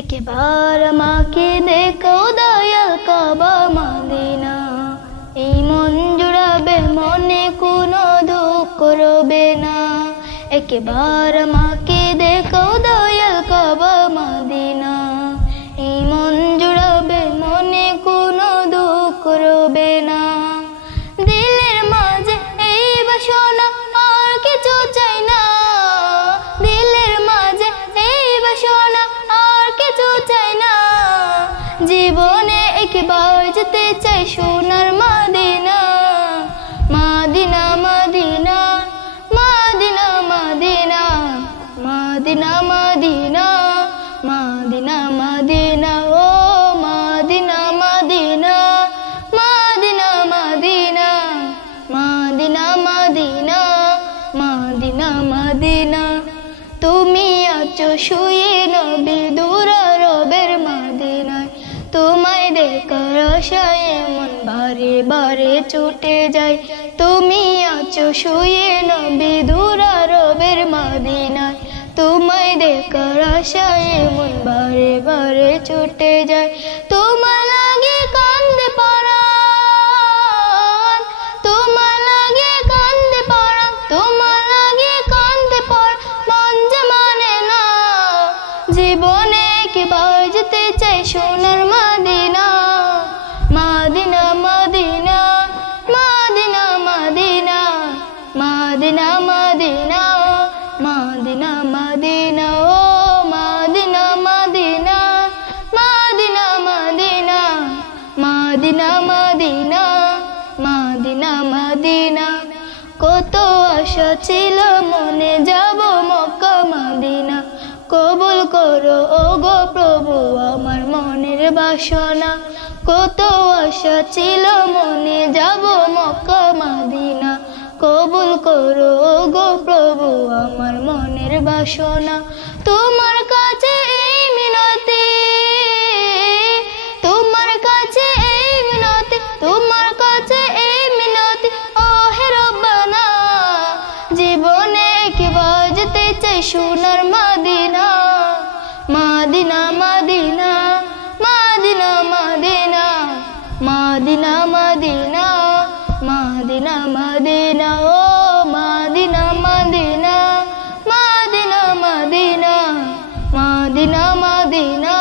একবার আমাকে দেখো দয়াল কাবা মদিনা, এই মন জুড়াবে মনে কোনো দুঃখ রবে না। একবার আমাকে দেখো দয়াল কাবা মদিনা, এই মন জুড়াবে মনে কোনো দুঃখ রবে না। দিলের মাঝে এই বাসনা আর কিছু চাই না, দিলের মাঝে এই বাসনা আর কিছু চাই না। জীবনে একবার যেতে চাই সোনার Medina, Medina Medina Medina Medina Medina Medina Medina Medina ও Medina Medina Medina Medina Medina Medina Medina Medina. তুমি আছো শুয়ে নবী দুরারবের মদিনায়, তোমায় দেখার আশায় মন বারে বারে ছুটে যায়। তুমি আছো শুয়ে নবী দুরারবের মদিনায়, তোমায় দেখার আশায় মন বারে বারে ছুটে যায়। তোমার লাগে কান্দে পরাণ, তোমার লাগে কান্দে পরাণ, তোমার লাগে কান্দে পরাণ, মন যে মানে না। জীবনে একবার যেতে চাই সোনার Medina, Medina Medina Medina Medina Medina Medina Medina Medina ও Medina Medina Medina Medina Medina Medina Medina Medina. কত আশা ছিল মনে যাব মক্কা মদিনা, কবুল করো ওগো প্রভু আমার মনের বাসনা। কত আশা ছিল মনে যাব মক্কা মদিনা, কবুল করো ওগো প্রভু আমার মনের বাসনা। তোমার কাছে এই মিনতি, তোমার কাছে এই মিনতি, তোমার কাছে এই মিনতি ও হে রব্বানা। জীবনে একবার যেতে চাই সোনার Medina, Medina Medina Medina Medina Medina Medina Medina Medina ও Medina Medina Medina Medina Medina Medina